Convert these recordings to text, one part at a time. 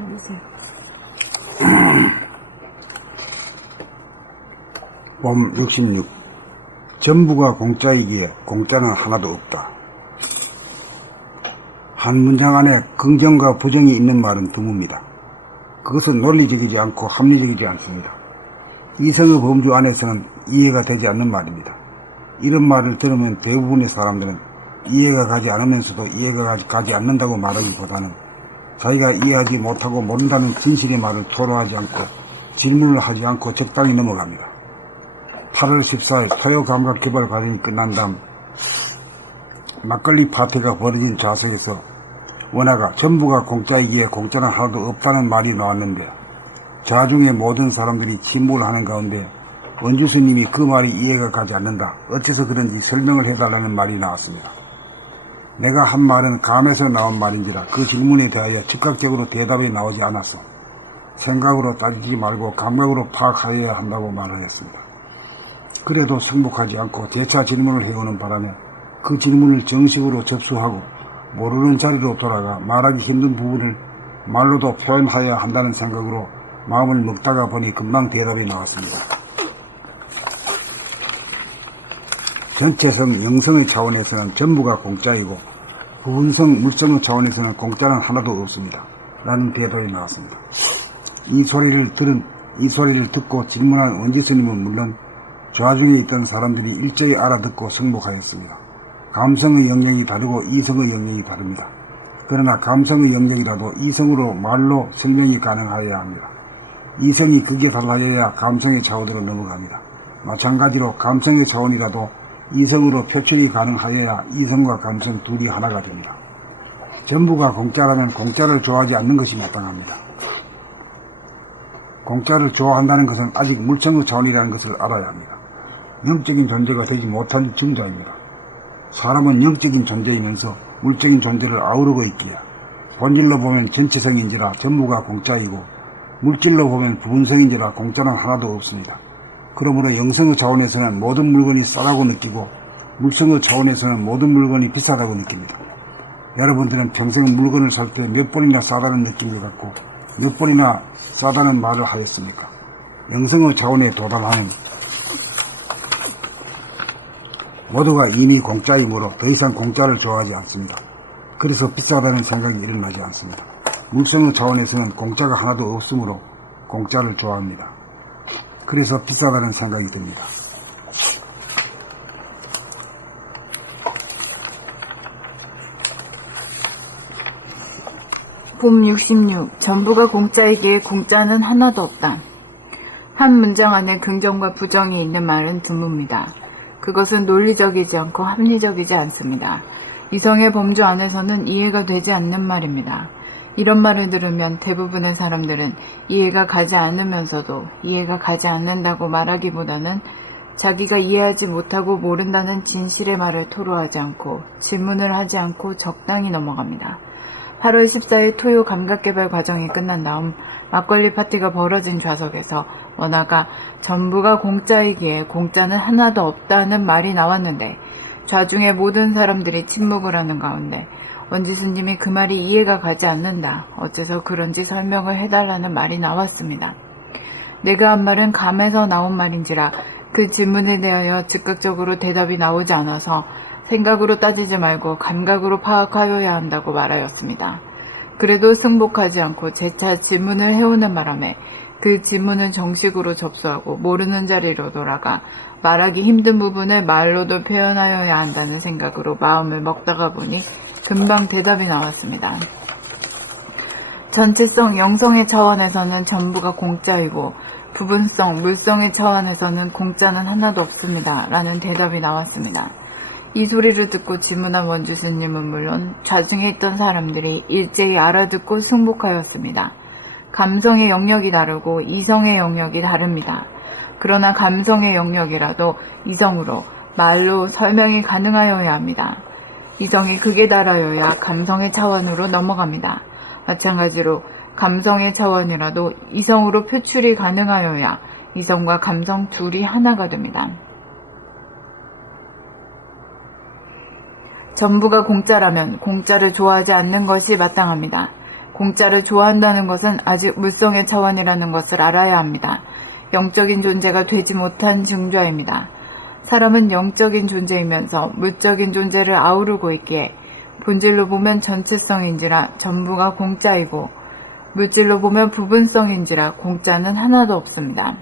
누르세요. 봄 66. 전부가 공짜이기에 공짜는 하나도 없다. 한 문장 안에 긍정과 부정이 있는 말은 드뭅니다. 그것은 논리적이지 않고 합리적이지 않습니다. 이성의 범주 안에서는 이해가 되지 않는 말입니다. 이런 말을 들으면 대부분의 사람들은 이해가 가지 않으면서도 이해가 가지 않는다고 말하기보다는 자기가 이해하지 못하고 모른다는 진실의 말을 토로하지 않고 질문을 하지 않고 적당히 넘어갑니다. 8월 14일 토요 감각 개발 과정이 끝난 다음 막걸리 파티가 벌어진 좌석에서 원화가 전부가 공짜이기에 공짜는 하나도 없다는 말이 나왔는데 좌중의 모든 사람들이 침묵을 하는 가운데 원주 스님이 그 말이 이해가 가지 않는다. 어째서 그런지 설명을 해달라는 말이 나왔습니다. 내가 한 말은 감에서 나온 말인지라 그 질문에 대하여 즉각적으로 대답이 나오지 않았어. 생각으로 따지지 말고 감각으로 파악하여야 한다고 말을 했습니다. 그래도 승복하지 않고 재차 질문을 해오는 바람에 그 질문을 정식으로 접수하고 모르는 자리로 돌아가 말하기 힘든 부분을 말로도 표현하여야 한다는 생각으로 마음을 먹다가 보니 금방 대답이 나왔습니다. 전체성, 영성의 차원에서는 전부가 공짜이고 부분성, 물성의 차원에서는 공짜는 하나도 없습니다. 라는 대답이 나왔습니다. 이 소리를 듣고 질문한 원지스님은 물론 좌중에 있던 사람들이 일제히 알아듣고 승복하였습니다. 감성의 영역이 다르고 이성의 영역이 다릅니다. 그러나 감성의 영역이라도 이성으로 말로 설명이 가능하여야 합니다. 이성이 극에 달하여야 감성의 차원으로 넘어갑니다. 마찬가지로 감성의 차원이라도 이성으로 표출이 가능하여야 이성과 감성 둘이 하나가 됩니다. 전부가 공짜라면 공짜를 좋아하지 않는 것이 마땅합니다. 공짜를 좋아한다는 것은 아직 물성의 차원이라는 것을 알아야 합니다. 영적인 존재가 되지 못한 증자입니다. 사람은 영적인 존재이면서 물적인 존재를 아우르고 있기에 본질로 보면 전체성인지라 전부가 공짜이고 물질로 보면 부분성인지라 공짜는 하나도 없습니다. 그러므로 영성의 차원에서는 모든 물건이 싸다고 느끼고 물성의 차원에서는 모든 물건이 비싸다고 느낍니다. 여러분들은 평생 물건을 살 때 몇 번이나 싸다는 느낌을 갖고 몇 번이나 싸다는 말을 하였습니까? 영성의 차원에 도달하는 모두가 이미 공짜이므로 더 이상 공짜를 좋아하지 않습니다. 그래서 비싸다는 생각이 일어나지 않습니다. 물성의 차원에서는 공짜가 하나도 없으므로 공짜를 좋아합니다. 그래서 비싸다는 생각이 듭니다. 봄 66. 전부가 공짜이기에 공짜는 하나도 없다. 한 문장 안에 긍정과 부정이 있는 말은 드뭅니다. 그것은 논리적이지 않고 합리적이지 않습니다. 이성의 범주 안에서는 이해가 되지 않는 말입니다. 이런 말을 들으면 대부분의 사람들은 이해가 가지 않으면서도 이해가 가지 않는다고 말하기보다는 자기가 이해하지 못하고 모른다는 진실의 말을 토로하지 않고 질문을 하지 않고 적당히 넘어갑니다. 8월 14일 토요 감각개발 과정이 끝난 다음 막걸리 파티가 벌어진 좌석에서 원화가 전부가 공짜이기에 공짜는 하나도 없다는 말이 나왔는데 좌중의 모든 사람들이 침묵을 하는 가운데 원지스님이 그 말이 이해가 가지 않는다. 어째서 그런지 설명을 해달라는 말이 나왔습니다. 내가 한 말은 감에서 나온 말인지라 그 질문에 대하여 즉각적으로 대답이 나오지 않아서 생각으로 따지지 말고 감각으로 파악하여야 한다고 말하였습니다. 그래도 승복하지 않고 재차 질문을 해오는 바람에 그 질문을 정식으로 접수하고 모르는 자리로 돌아가 말하기 힘든 부분을 말로도 표현하여야 한다는 생각으로 마음을 먹다가 보니 금방 대답이 나왔습니다. 전체성, 영성의 차원에서는 전부가 공짜이고 부분성, 물성의 차원에서는 공짜는 하나도 없습니다. 라는 대답이 나왔습니다. 이 소리를 듣고 질문한 원주스님은 물론 좌중에 있던 사람들이 일제히 알아듣고 승복하였습니다. 감성의 영역이 다르고 이성의 영역이 다릅니다. 그러나 감성의 영역이라도 이성으로 말로 설명이 가능하여야 합니다. 이성이 극에 달하여야 감성의 차원으로 넘어갑니다. 마찬가지로 감성의 차원이라도 이성으로 표출이 가능하여야 이성과 감성 둘이 하나가 됩니다. 전부가 공짜라면 공짜를 좋아하지 않는 것이 마땅합니다. 공짜를 좋아한다는 것은 아직 물성의 차원이라는 것을 알아야 합니다. 영적인 존재가 되지 못한 증조입니다. 사람은 영적인 존재이면서 물적인 존재를 아우르고 있기에 본질로 보면 전체성인지라 전부가 공짜이고 물질로 보면 부분성인지라 공짜는 하나도 없습니다.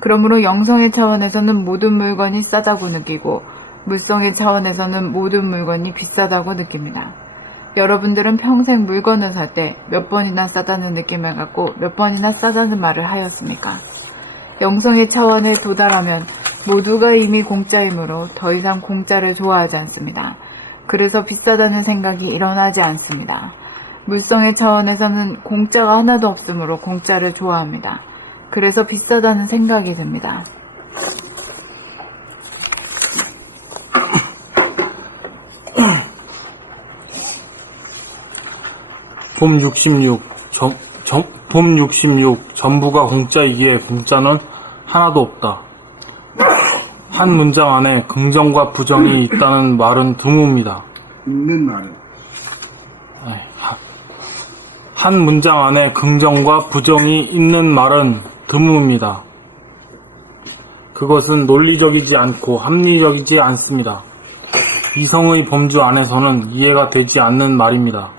그러므로 영성의 차원에서는 모든 물건이 싸다고 느끼고 물성의 차원에서는 모든 물건이 비싸다고 느낍니다. 여러분들은 평생 물건을 살 때 몇 번이나 싸다는 느낌을 갖고 몇 번이나 싸다는 말을 하였습니까? 영성의 차원에 도달하면 모두가 이미 공짜이므로 더 이상 공짜를 좋아하지 않습니다. 그래서 비싸다는 생각이 일어나지 않습니다. 물성의 차원에서는 공짜가 하나도 없으므로 공짜를 좋아합니다. 그래서 비싸다는 생각이 듭니다. 봄 66 전부가 공짜이기에 공짜는 하나도 없다. 한 문장 안에 긍정과 부정이 있다는 말은 드뭅니다. 있는 말은 한 문장 안에 긍정과 부정이 있는 말은 드뭅니다. 그것은 논리적이지 않고 합리적이지 않습니다. 이성의 범주 안에서는 이해가 되지 않는 말입니다.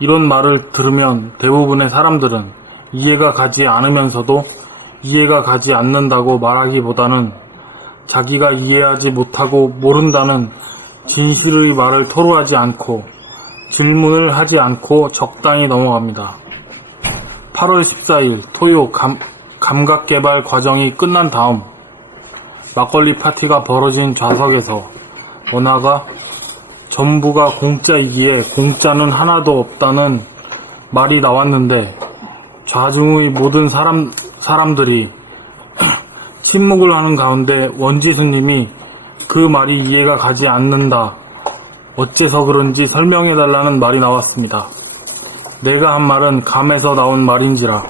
이런 말을 들으면 대부분의 사람들은 이해가 가지 않으면서도 이해가 가지 않는다고 말하기보다는 자기가 이해하지 못하고 모른다는 진실의 말을 토로하지 않고 질문을 하지 않고 적당히 넘어갑니다. 8월 14일 토요 감각개발 과정이 끝난 다음 막걸리 파티가 벌어진 좌석에서 원화가 전부가 공짜이기에 공짜는 하나도 없다는 말이 나왔는데 좌중의 모든 사람들이 침묵을 하는 가운데 원지수님이 그 말이 이해가 가지 않는다. 어째서 그런지 설명해달라는 말이 나왔습니다. 내가 한 말은 감에서 나온 말인지라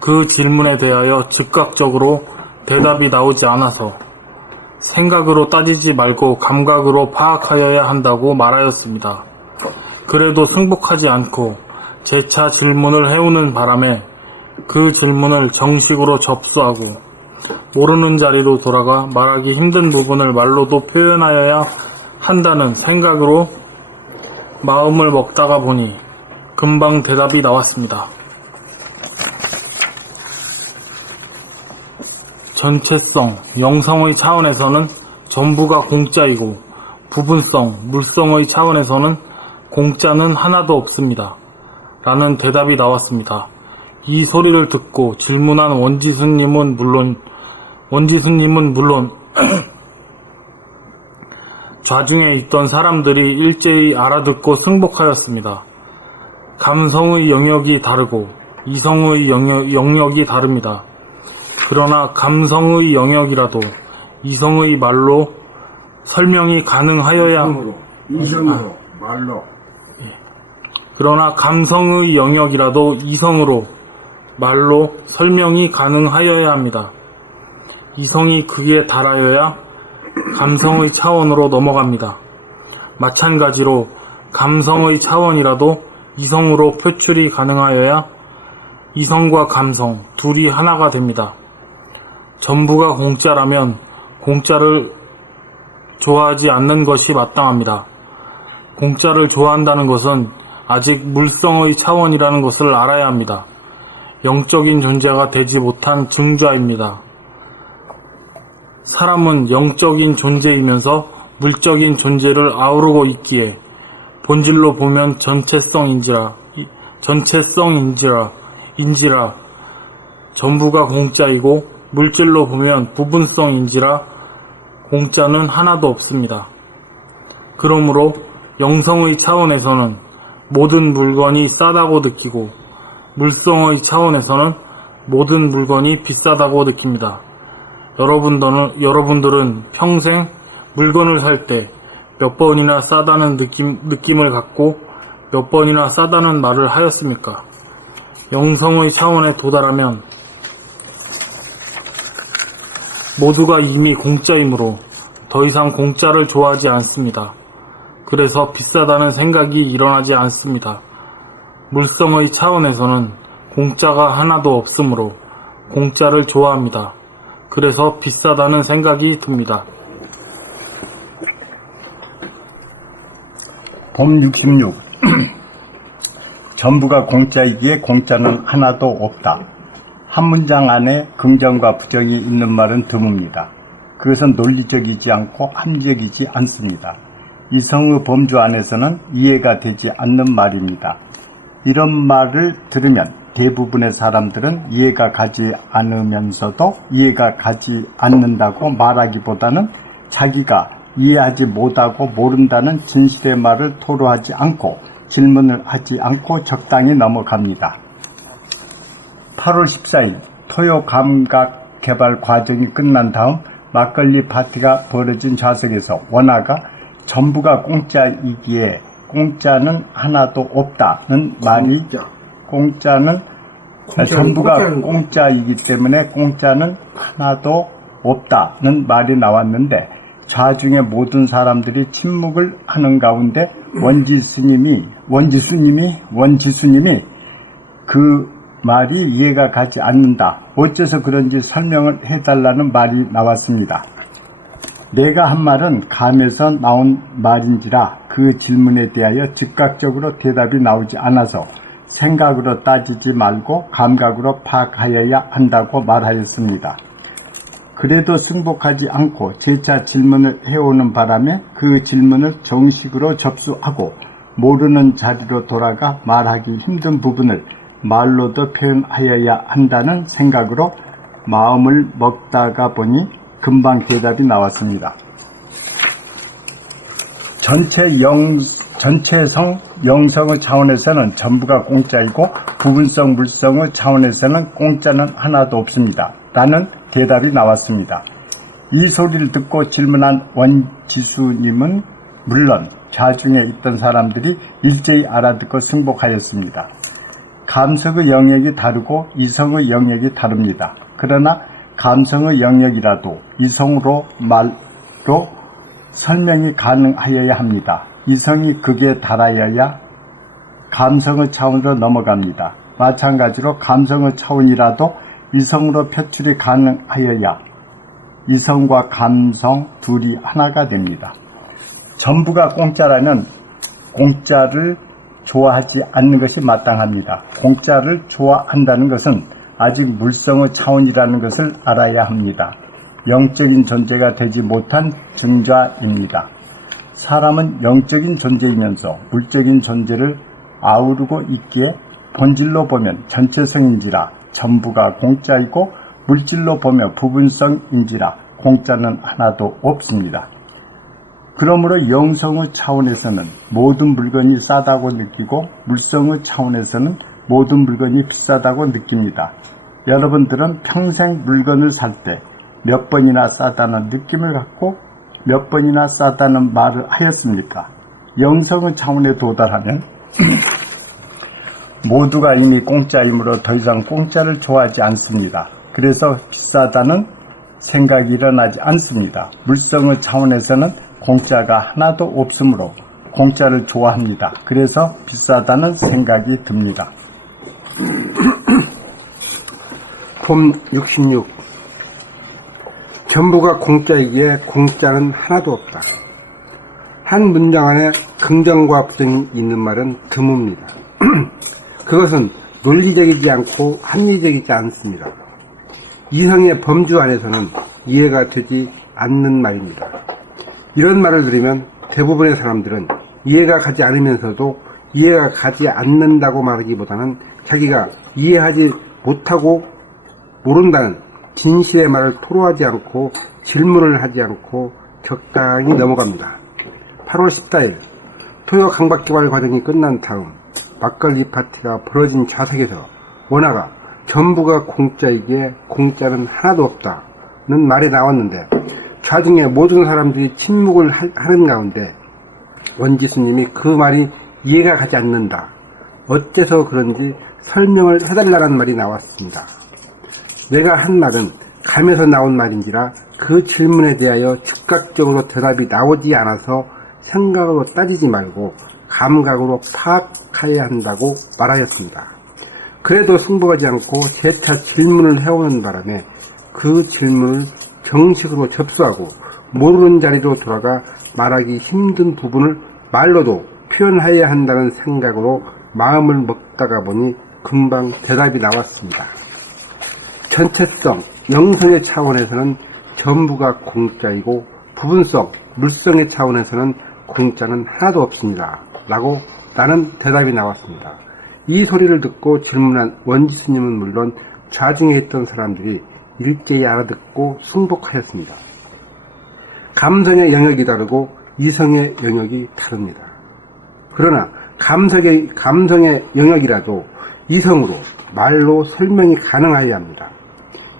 그 질문에 대하여 즉각적으로 대답이 나오지 않아서 생각으로 따지지 말고 감각으로 파악하여야 한다고 말하였습니다. 그래도 승복하지 않고 재차 질문을 해오는 바람에 그 질문을 정식으로 접수하고 모르는 자리로 돌아가 말하기 힘든 부분을 말로도 표현하여야 한다는 생각으로 마음을 먹다가 보니 금방 대답이 나왔습니다. 전체성, 영성의 차원에서는 전부가 공짜이고 부분성, 물성의 차원에서는 공짜는 하나도 없습니다. 라는 대답이 나왔습니다. 이 소리를 듣고 질문한 원지수님은 물론 좌중에 있던 사람들이 일제히 알아듣고 승복하였습니다. 감성의 영역이 다르고 이성의 영역이 다릅니다. 그러나 감성의 영역이라도 이성의 말로 설명이 가능하여야 이성으로 말로 그러나 감성의 영역이라도 이성으로 말로 설명이 가능하여야 합니다. 이성이 극에 달하여야 감성의 차원으로 넘어갑니다. 마찬가지로 감성의 차원이라도 이성으로 표출이 가능하여야 이성과 감성 둘이 하나가 됩니다. 전부가 공짜라면 공짜를 좋아하지 않는 것이 마땅합니다. 공짜를 좋아한다는 것은 아직 물성의 차원이라는 것을 알아야 합니다. 영적인 존재가 되지 못한 증자입니다. 사람은 영적인 존재이면서 물적인 존재를 아우르고 있기에 본질로 보면 전체성인지라 전부가 공짜이고 물질로 보면 부분성인지라 공짜는 하나도 없습니다. 그러므로 영성의 차원에서는 모든 물건이 싸다고 느끼고 물성의 차원에서는 모든 물건이 비싸다고 느낍니다. 여러분들은 평생 물건을 살 때 몇 번이나 싸다는 느낌을 갖고 몇 번이나 싸다는 말을 하였습니까? 영성의 차원에 도달하면 모두가 이미 공짜이므로 더 이상 공짜를 좋아하지 않습니다. 그래서 비싸다는 생각이 일어나지 않습니다. 물성의 차원에서는 공짜가 하나도 없으므로 공짜를 좋아합니다. 그래서 비싸다는 생각이 듭니다. 봄 66. 전부가 공짜이기에 공짜는 하나도 없다. 한 문장 안에 긍정과 부정이 있는 말은 드뭅니다. 그것은 논리적이지 않고 합리적이지 않습니다. 이성의 범주 안에서는 이해가 되지 않는 말입니다. 이런 말을 들으면 대부분의 사람들은 이해가 가지 않으면서도 이해가 가지 않는다고 말하기보다는 자기가 이해하지 못하고 모른다는 진실의 말을 토로하지 않고 질문을 하지 않고 적당히 넘어갑니다. 8월 14일 토요 감각 개발 과정이 끝난 다음 막걸리 파티가 벌어진 좌석에서 원아가 전부가 공짜이기에 공짜는 하나도 없다는 말이 전부가 공짜이기 때문에 공짜는 하나도 없다는 말이 나왔는데 좌중의 모든 사람들이 침묵을 하는 가운데 원지수님이 그 말이 이해가 가지 않는다. 어째서 그런지 설명을 해달라는 말이 나왔습니다. 내가 한 말은 감에서 나온 말인지라 그 질문에 대하여 즉각적으로 대답이 나오지 않아서 생각으로 따지지 말고 감각으로 파악하여야 한다고 말하였습니다. 그래도 승복하지 않고 재차 질문을 해오는 바람에 그 질문을 정식으로 접수하고 모르는 자리로 돌아가 말하기 힘든 부분을 말로도 표현하여야 한다는 생각으로 마음을 먹다가 보니 금방 대답이 나왔습니다. 전체성 영성의 차원에서는 전부가 공짜이고 부분성 물성의 차원에서는 공짜는 하나도 없습니다. 라는 대답이 나왔습니다. 이 소리를 듣고 질문한 원지수님은 물론 좌중에 있던 사람들이 일제히 알아듣고 승복하였습니다. 감성의 영역이 다르고 이성의 영역이 다릅니다. 그러나 감성의 영역이라도 이성으로 말로 설명이 가능하여야 합니다. 이성이 극에 달하여야 감성의 차원으로 넘어갑니다. 마찬가지로 감성의 차원이라도 이성으로 표출이 가능하여야 이성과 감성 둘이 하나가 됩니다. 전부가 공짜라면 공짜를 좋아하지 않는 것이 마땅합니다. 공짜를 좋아한다는 것은 아직 물성의 차원이라는 것을 알아야 합니다. 영적인 존재가 되지 못한 증자입니다. 사람은 영적인 존재이면서 물적인 존재를 아우르고 있기에 본질로 보면 전체성인지라 전부가 공짜이고 물질로 보면 부분성인지라 공짜는 하나도 없습니다. 그러므로 영성의 차원에서는 모든 물건이 싸다고 느끼고 물성의 차원에서는 모든 물건이 비싸다고 느낍니다. 여러분들은 평생 물건을 살 때 몇 번이나 싸다는 느낌을 갖고 몇 번이나 싸다는 말을 하였습니까? 영성의 차원에 도달하면 모두가 이미 공짜이므로 더 이상 공짜를 좋아하지 않습니다. 그래서 비싸다는 생각이 일어나지 않습니다. 물성의 차원에서는 공짜가 하나도 없으므로 공짜를 좋아합니다. 그래서 비싸다는 생각이 듭니다. 봄 66. 전부가 공짜이기에 공짜는 하나도 없다. 한 문장 안에 긍정과 부정이 있는 말은 드뭅니다. 그것은 논리적이지 않고 합리적이지 않습니다. 이성의 범주 안에서는 이해가 되지 않는 말입니다. 이런 말을 들으면 대부분의 사람들은 이해가 가지 않으면서도 이해가 가지 않는다고 말하기보다는 자기가 이해하지 못하고 모른다는 진실의 말을 토로하지 않고 질문을 하지 않고 적당히 넘어갑니다. 8월 14일 토요 강박개발 과정이 끝난 다음 막걸리 파티가 벌어진 좌석에서 원아가 전부가 공짜이기에 공짜는 하나도 없다는 말이 나왔는데 좌중에 모든 사람들이 침묵을 하는 가운데 원지수님이 그 말이 이해가 가지 않는다. 어째서 그런지 설명을 해달라는 말이 나왔습니다. 내가 한 말은 감에서 나온 말인지라 그 질문에 대하여 즉각적으로 대답이 나오지 않아서 생각으로 따지지 말고 감각으로 파악해야 한다고 말하였습니다. 그래도 승복하지 않고 재차 질문을 해오는 바람에 그 질문을 정식으로 접수하고 모르는 자리로 돌아가 말하기 힘든 부분을 말로도 표현해야 한다는 생각으로 마음을 먹다가 보니 금방 대답이 나왔습니다. 전체성, 영성의 차원에서는 전부가 공짜이고 부분성, 물성의 차원에서는 공짜는 하나도 없습니다. 라고 나는 대답이 나왔습니다. 이 소리를 듣고 질문한 원지스님은 물론 좌중에 있던 사람들이 일제히 알아듣고 승복하였습니다. 감성의 영역이 다르고 이성의 영역이 다릅니다. 그러나 감성의 영역이라도 이성으로 말로 설명이 가능해야 합니다.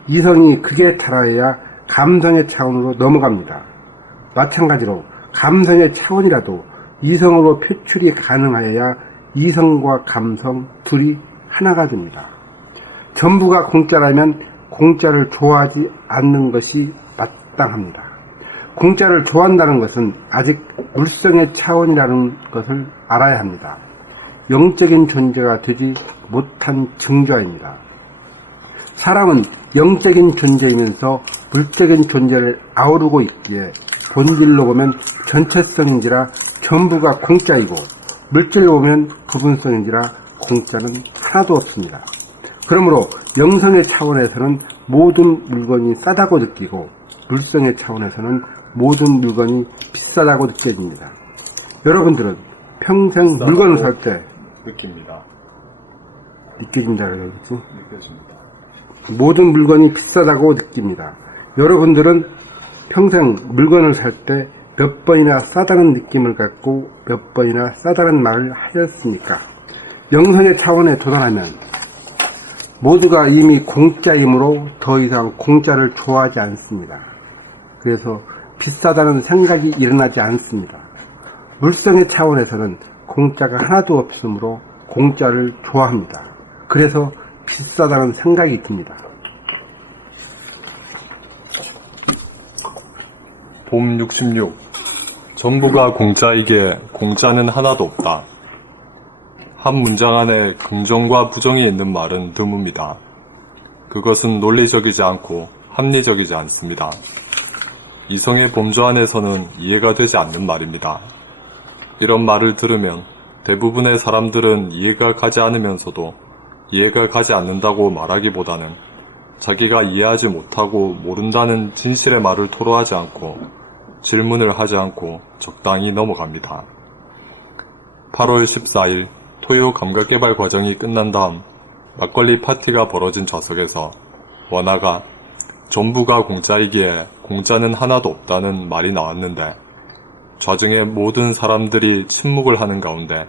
이성이 극에 달하여야 감성의 차원으로 넘어갑니다. 마찬가지로 감성의 차원이라도 이성으로 표출이 가능하여야 이성과 감성 둘이 하나가 됩니다. 전부가 공짜라면 공짜를 좋아하지 않는 것이 마땅합니다. 공짜를 좋아한다는 것은 아직 물성의 차원이라는 것을 알아야 합니다. 영적인 존재가 되지 못한 증조입니다. 사람은 영적인 존재이면서 물적인 존재를 아우르고 있기에 본질로 보면 전체성인지라 전부가 공짜이고 물질로 보면 부분성인지라 공짜는 하나도 없습니다. 그러므로 영성의 차원에서는 모든 물건이 싸다고 느끼고 물성의 차원에서는 모든 물건이 비싸다고 느껴집니다. 여러분들은 평생 물건을 살 때 느낍니다. 느껴진다고 그러겠지? 느껴집니다. 모든 물건이 비싸다고 느낍니다. 여러분들은 평생 물건을 살 때 몇 번이나 싸다는 느낌을 갖고 몇 번이나 싸다는 말을 하였습니까? 영성의 차원에 도달하면 모두가 이미 공짜이므로 더 이상 공짜를 좋아하지 않습니다. 그래서 비싸다는 생각이 일어나지 않습니다. 물성의 차원에서는 공짜가 하나도 없으므로 공짜를 좋아합니다. 그래서 비싸다는 생각이 듭니다. 봄 66. 전부가 공짜이기에 공짜는 하나도 없다. 한 문장 안에 긍정과 부정이 있는 말은 드뭅니다. 그것은 논리적이지 않고 합리적이지 않습니다. 이성의 범주 안에서는 이해가 되지 않는 말입니다. 이런 말을 들으면 대부분의 사람들은 이해가 가지 않으면서도 이해가 가지 않는다고 말하기보다는 자기가 이해하지 못하고 모른다는 진실의 말을 토로하지 않고 질문을 하지 않고 적당히 넘어갑니다. 8월 14일 토요 감각개발 과정이 끝난 다음 막걸리 파티가 벌어진 좌석에서 원아가 전부가 공짜이기에 공짜는 하나도 없다는 말이 나왔는데 좌중의 모든 사람들이 침묵을 하는 가운데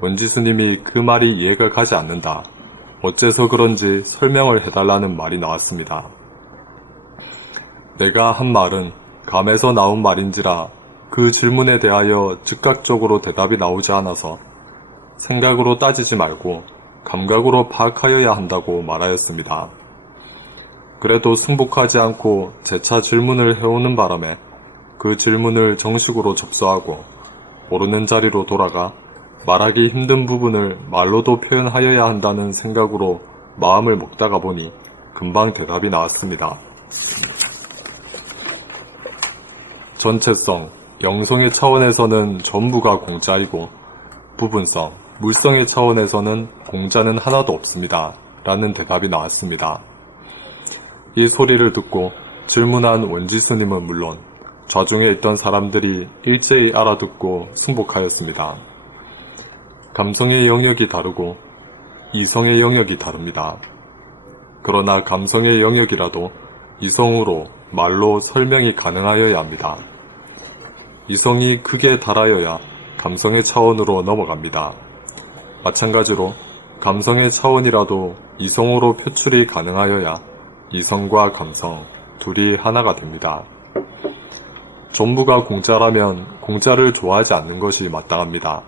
원지스님이 그 말이 이해가 가지 않는다. 어째서 그런지 설명을 해달라는 말이 나왔습니다. 내가 한 말은 감에서 나온 말인지라 그 질문에 대하여 즉각적으로 대답이 나오지 않아서 생각으로 따지지 말고 감각으로 파악하여야 한다고 말하였습니다. 그래도 승복하지 않고 재차 질문을 해오는 바람에 그 질문을 정식으로 접수하고 모르는 자리로 돌아가 말하기 힘든 부분을 말로도 표현하여야 한다는 생각으로 마음을 먹다가 보니 금방 대답이 나왔습니다. 전체성, 영성의 차원에서는 전부가 공짜이고 부분성, 물성의 차원에서는 공짜는 하나도 없습니다. 라는 대답이 나왔습니다. 이 소리를 듣고 질문한 원지스님은 물론 좌중에 있던 사람들이 일제히 알아듣고 승복하였습니다. 감성의 영역이 다르고 이성의 영역이 다릅니다. 그러나 감성의 영역이라도 이성으로 말로 설명이 가능하여야 합니다. 이성이 극에 달하여야 감성의 차원으로 넘어갑니다. 마찬가지로 감성의 차원이라도 이성으로 표출이 가능하여야 이성과 감성 둘이 하나가 됩니다. 전부가 공짜라면 공짜를 좋아하지 않는 것이 마땅합니다.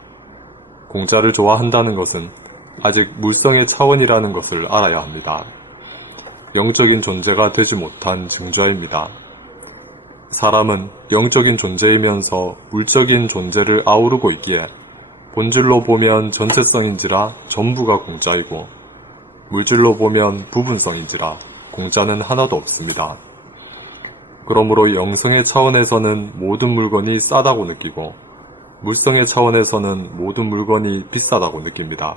공짜를 좋아한다는 것은 아직 물성의 차원이라는 것을 알아야 합니다. 영적인 존재가 되지 못한 증조입니다. 사람은 영적인 존재이면서 물적인 존재를 아우르고 있기에 본질로 보면 전체성인지라 전부가 공짜이고 물질로 보면 부분성인지라 공짜는 하나도 없습니다. 그러므로 영성의 차원에서는 모든 물건이 싸다고 느끼고 물성의 차원에서는 모든 물건이 비싸다고 느낍니다.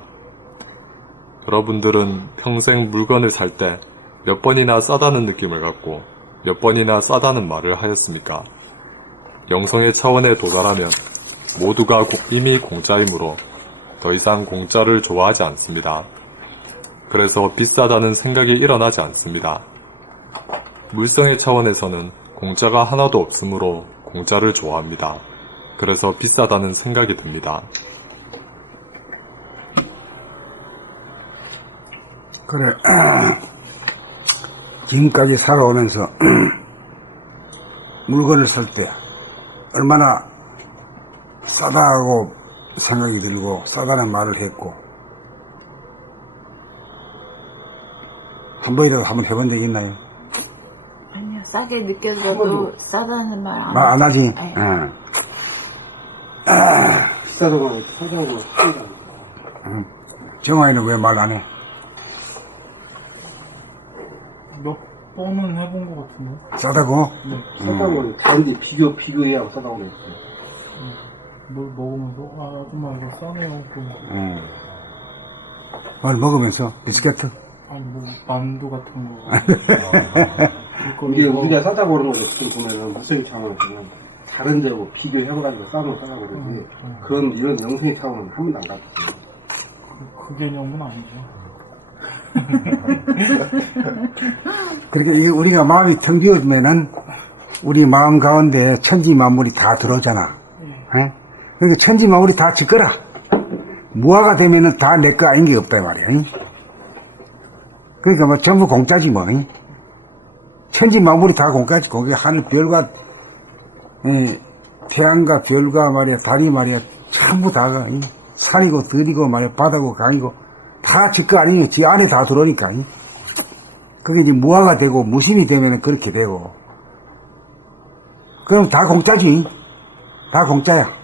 여러분들은 평생 물건을 살 때 몇 번이나 싸다는 느낌을 갖고 몇 번이나 싸다는 말을 하였습니까? 영성의 차원에 도달하면 모두가 이미 공짜이므로 더 이상 공짜를 좋아하지 않습니다. 그래서 비싸다는 생각이 일어나지 않습니다. 물성의 차원에서는 공짜가 하나도 없으므로 공짜를 좋아합니다. 그래서 비싸다는 생각이 듭니다. 그래. 지금까지 살아오면서 물건을 살 때 얼마나 싸다고 생각이 들고 싸다는 말을 했고 한 번이라도 한번 해본 적 있나요? 아니요, 싸게 느껴져도 싸다는 말 안 말 안 하지? 네. 응. 비싸다고 사자고 사자. 정화이는 왜 말 안 해? 몇 번은 해본 것 같은데. 싸다고? 사자고 다른데 비교해야 싸다고 그랬어요. 뭘 먹으면서 아 정말 이거 싸네요. 그럼 뭘 먹으면서 비스켓? 아니 뭐 만두 같은 거. 이게 우리가 싸다고 그러는 거죠. 지금 보면은 물성의 차원에서는 다른 데고 비교해봐가지고 싸면 싸다고 그러지. 그런 이런 영성의 차원은 한 번도 안 가졌어요. 그 개념은 아니죠. 그렇게 이게 우리가 마음이 텅 비어지면은 우리 마음 가운데 천지 만물이 다 들어오잖아. 예? 그러니까 천지 만물이 다 짓거라. 무화가 되면은 다 내 거 아닌 게 없다 이 말이야. 응? 그러니까 뭐 전부 공짜지 뭐. 응? 천지 만물이 다 공짜지. 거기 하늘 별과 태양과 별과 말이야 달이 말이야 전부 다가 응? 산이고 들이고 말이야 바다고 강이고 다 지 거 아니면 지 안에 다 들어오니까. 응? 그게 이제 무화가 되고 무심이 되면 그렇게 되고 그럼 다 공짜지. 다 공짜야.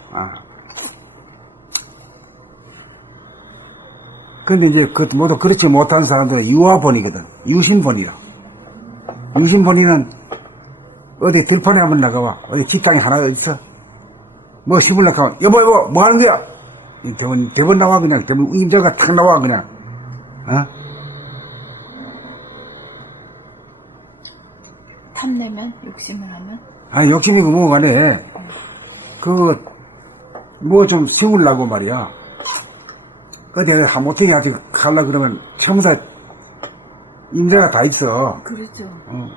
근데 이제 모두 그렇지 못한 사람들은 유아본이거든. 유심본이라. 유심본이는 어디 들판에 한번 나가봐. 어디 직장이 하나 있어. 뭐 씹으려고 하면 여보 뭐 하는 거야? 대본 나와 그냥. 대본 임자가 탁 나와 그냥. 탐내면 욕심을 하면 아니 욕심이고 뭐가 간에 뭐 좀 심으려고 말이야. 어디 하모탱이 아직 하려 그러면 청사 임자가 다 있어. 그렇죠.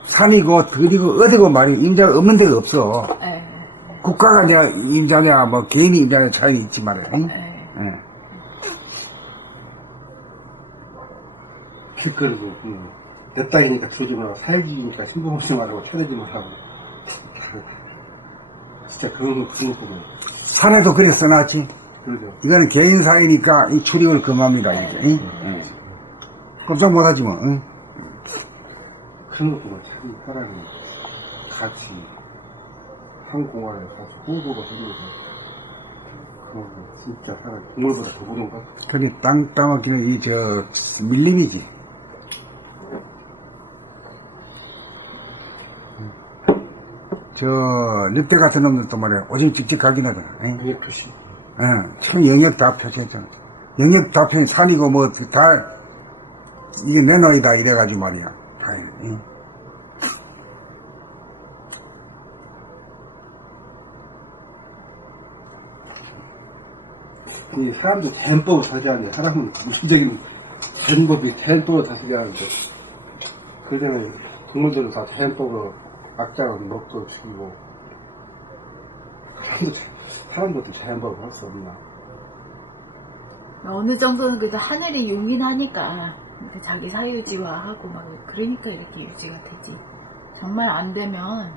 산이고 들이고 어디고 말이야. 임자가 없는 데가 없어. 예. 국가가 이제 임자냐 뭐 개인이 임자냐 차이는 있지 말이야. 응? 예. 길거리고 내 땅이니까 들어오지 말고 사회주의니까 신봉하지 말고 차대지 말라고. 진짜 그런 거 무슨 거고. 산에도 그래 써놨지. 그러죠. 이거는 개인사이니까 이 출입을 금합니다. 이게. 응? 꼼짝 못하지 뭐. 응? 그런 거 보면 참 사람이 같이 한 공간에 가서 홍보가 해주고 그런 거 진짜 사람 동물보다 더 보는 것 같아. 저기 땅 따먹기는 밀림이지. 늑대 같은 놈들도 말이야. 오줌 찍찍 가긴 하더라. 영역 표시. 참 영역 다 표시했잖아. 영역 다 표시, 산이고 뭐, 다, 이게 내 노이다 이래가지고 말이야. 다, 이 사람도 자연법을 다스리는데 사람은 무시적인 자연법으로 다스리는데 그러잖아요. 동물들은 다 자연법으로 악장을 먹고 죽이고 사람들도 자연법을 할 수 없나. 어느 정도는 그래도 하늘이 용인하니까 자기 사유지화하고 막 그러니까 이렇게 유지가 되지. 정말 안 되면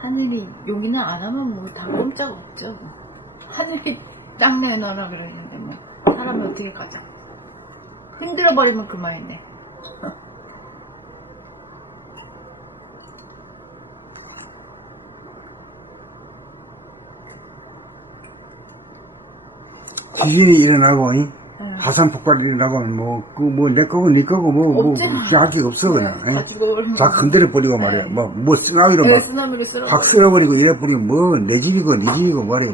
하늘이 용인을 안 하면 뭐 다 꼼짝 없죠. 하늘이 땅 내놔라 그러는데 뭐 사람이 어떻게 가져. 흔들어 버리면 그만이네. 지진이 일어나고, 화산 폭발이 일어나고, 내 거고, 네 거고, 할 게 없어, 그냥. 다 죽어버리면. 다 건드려버리고 말이야. 쓰나미로 네, 막, 쓰나미로 쓸어. 확 쓸어버리고 이래버리면 내 집이고, 네 집이고 말이야,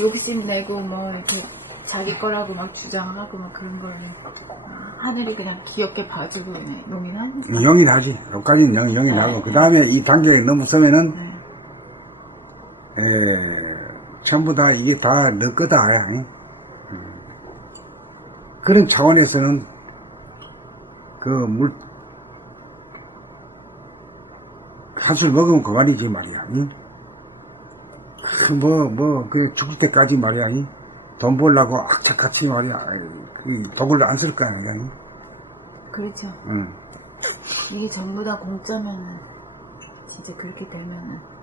욕심 내고, 이렇게 자기 거라고 막 주장하고, 막 그런 걸, 하늘이 그냥 귀엽게 봐주고, 용인하니까. 용인하지. 여기까지는 용인하고. 그 다음에 이 단계를 넘어서면은, 전부 다 이게 다 너 거다. 그런 차원에서는 한술 먹으면 그만이지 말이야. 죽을 때까지 말이야. 돈 벌려고 악착같이 말이야. 독을 안 쓸 거야. 그렇죠. 이게 전부 다 공짜면은, 진짜 그렇게 되면은,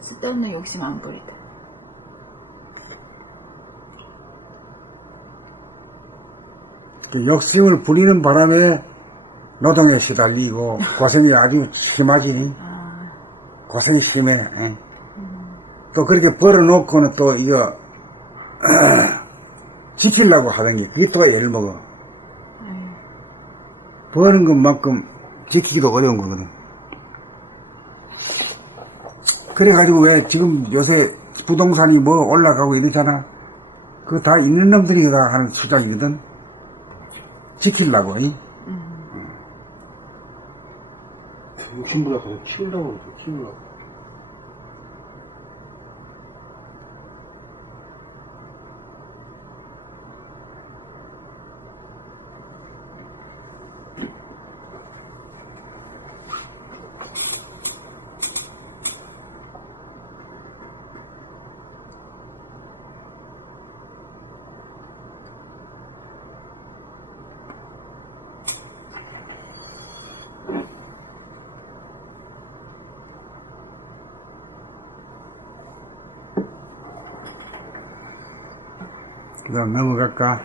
쓸데없는 욕심 안 부리다. 욕심을 부리는 바람에 노동에 시달리고 고생이 아주 심하지. 고생이 심해. 또 그렇게 벌어놓고는 또 이거 지키려고 하는 게 그게 또 애를 먹어. 버는 것만큼 지키기도 어려운 거거든. 그래가지고 왜 지금 요새 부동산이 올라가고 이러잖아. 그거 다 있는 놈들이 다 하는 수작이거든. 지키려고. 욕심보다 더 키우려고 그러죠, 키우려고. 그 다음 넘어갈까?